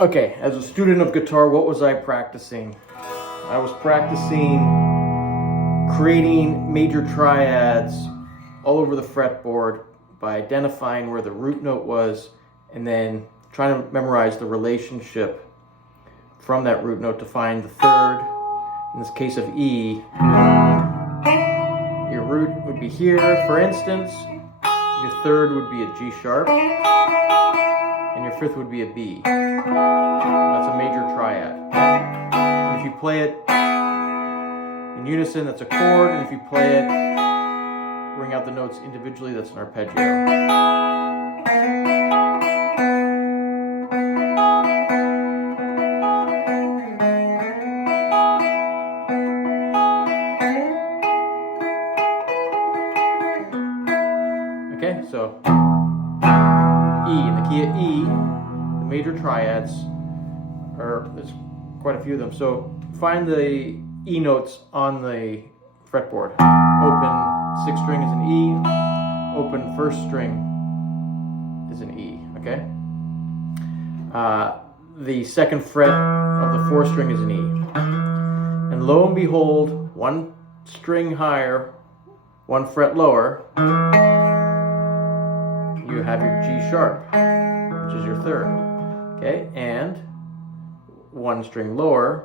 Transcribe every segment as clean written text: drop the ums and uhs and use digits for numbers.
Okay, as a student of guitar, what was I practicing? I was practicing creating major triads all over the fretboard by identifying where the root note was and then trying to memorize the relationship from that root note to find the third. In this case of E, your root would be here, for instance. Your third would be a G sharp, and your fifth would be a B. That's a major triad. And if you play it in unison, that's a chord, and if you play it, ring out the notes individually, that's an arpeggio. Okay, so E, in the key of E, the major triads there's quite a few of them. So find the E notes on the fretboard. Open sixth string is an E, open first string is an E, okay? The second fret of the fourth string is an E. And lo and behold, one string higher, one fret lower, you have your G sharp, which is your third, okay? And one string lower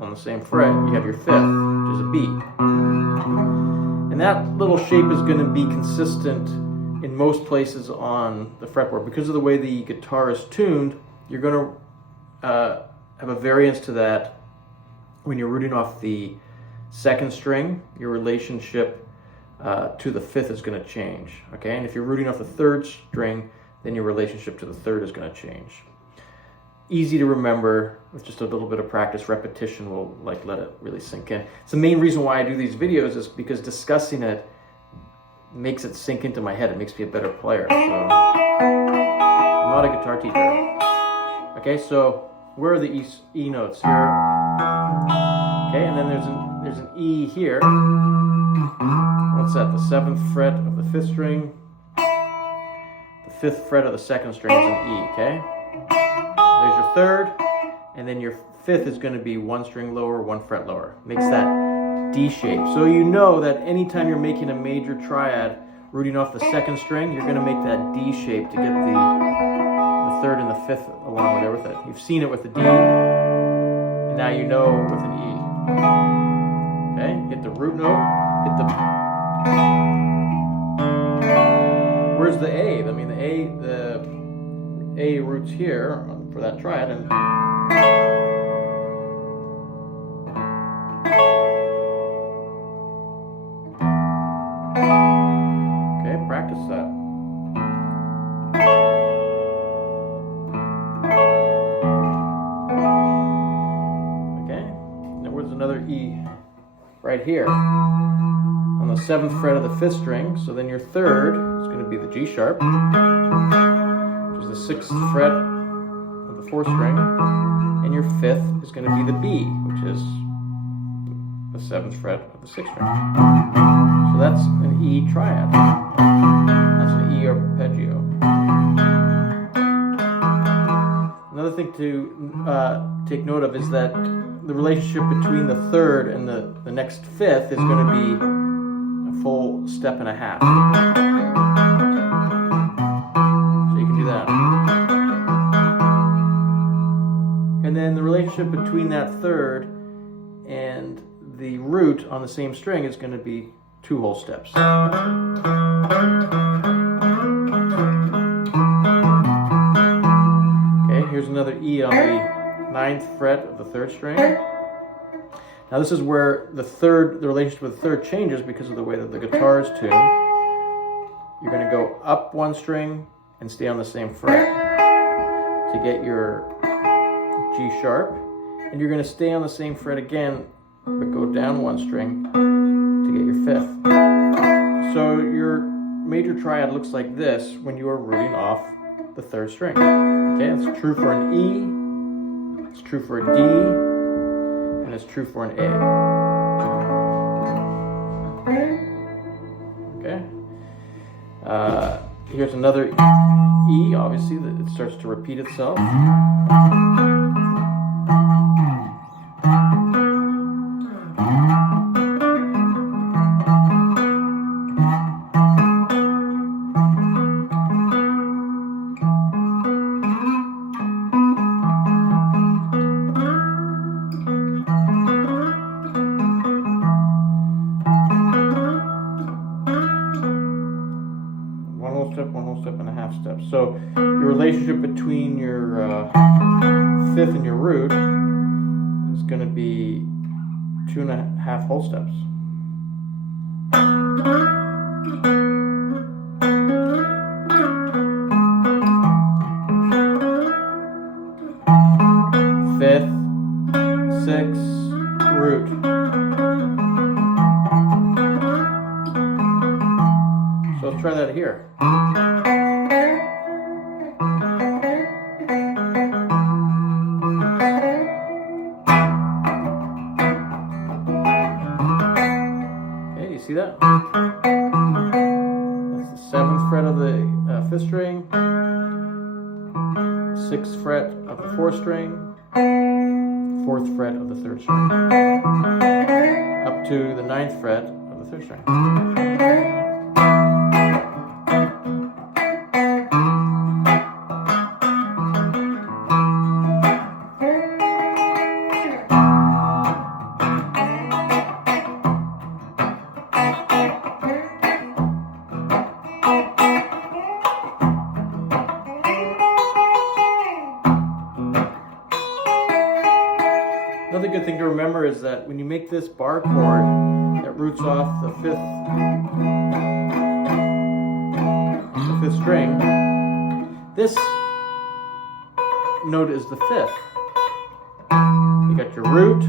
on the same fret, you have your fifth, which is a B. And that little shape is going to be consistent in most places on the fretboard. Because of the way the guitar is tuned, you're going to have a variance to that when you're rooting off the second string. Your relationship to the fifth is going to change, okay? And if you're rooting off the third string, then your relationship to the third is going to change. Easy to remember with just a little bit of practice. Repetition will let it really sink in. It's the main reason why I do these videos, is because discussing it makes it sink into my head. It makes me a better player. So I'm not a guitar teacher. Okay, so where are the E notes here? Okay, and then there's an E here. What's that? The seventh fret of the fifth string. The fifth fret of the second string is an E, okay? There's your third, and then your fifth is going to be one string lower, one fret lower. Makes that D shape. So you know that anytime you're making a major triad, rooting off the second string, you're going to make that D shape to get the third and the fifth along with it. You've seen it with the D, and now you know with an E. Okay, hit the root note, hit the... Where's the A? I mean, the A roots here for that triad, and okay, practice that. Okay, now where's another E? Right here on the seventh fret of the fifth string. So then your third is going to be the G sharp, which is the sixth fret of the fourth string, and your fifth is going to be the B, which is the seventh fret of the sixth string. So that's an E triad. That's an E arpeggio. Another thing to take note of is that the relationship between the third and the next fifth is going to be a full step and a half. So you can do that. And then the relationship between that third and the root on the same string is going to be two whole steps. Okay, here's another E on the ninth fret of the third string. Now this is where the relationship with the third changes because of the way that the guitar is tuned. You're going to go up one string and stay on the same fret to get your G sharp, and you're going to stay on the same fret again, but go down one string to get your fifth. So your major triad looks like this when you are rooting off the third string. Okay, it's true for an E, it's true for a D, and it's true for an A. Okay. Here's another E, obviously, that it starts to repeat itself. So your relationship between your fifth and your root is going to be 2.5 whole steps. Fifth, sixth, root. So let's try that here. Okay, you see that? That's the 7th fret of the 5th string, 6th fret of the 4th string, 4th fret of the 3rd string, up to the 9th fret of the 3rd string. Another good thing to remember is that when you make this bar chord that roots off the fifth string, this note is the 5th. You got your root,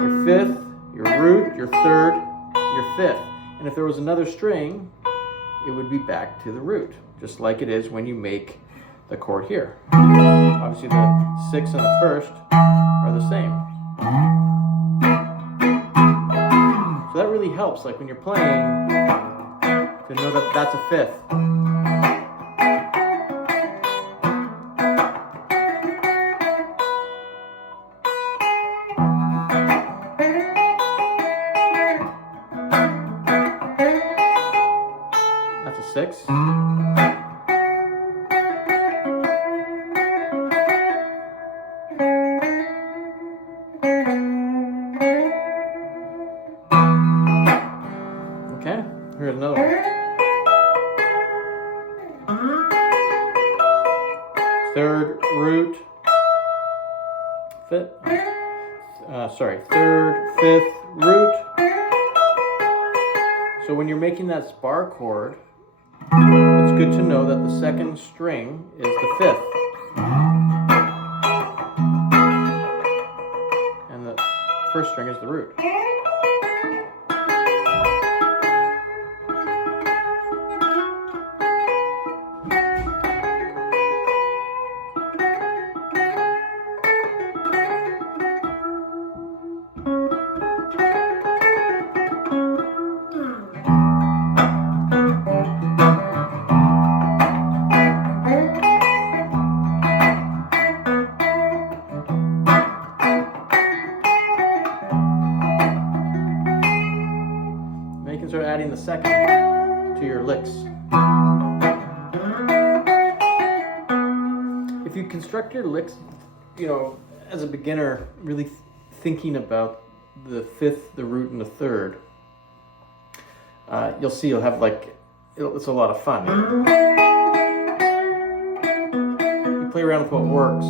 your 5th, your root, your 3rd, your 5th. And if there was another string, it would be back to the root, just like it is when you make the chord here. Obviously the 6th and the 1st are the same. So that really helps, like when you're playing, to know that that's a 5th. That's a 6th. Okay, here's another one. 3rd root, 5th, 3rd, 5th root. So when you're making that bar chord, it's good to know that the 2nd string is the 5th. And the 1st string is the root. You can start adding the 2nd to your licks. If you construct your licks, you know, as a beginner, really thinking about the 5th, the root, and the 3rd, you'll see you'll have it's a lot of fun. You play around with what works.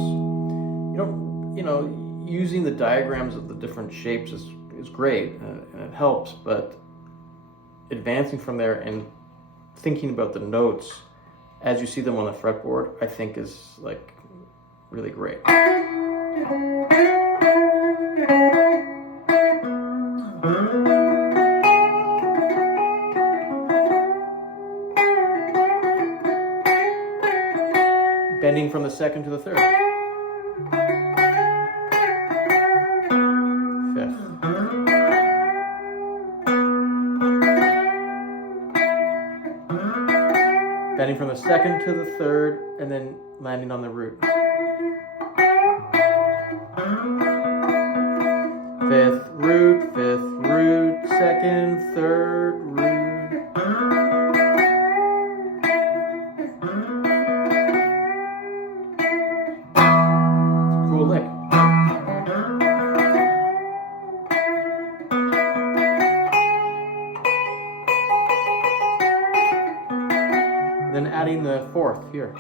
Using the diagrams of the different shapes is great and it helps, but advancing from there and thinking about the notes as you see them on the fretboard, I think is like really great. Bending from the 2nd to the 3rd. 5th. Bending from the 2nd to the 3rd, and then landing on the root. 5th root, 5th root, 2nd, 3rd root. It's a cool lick. Then adding the 4th here.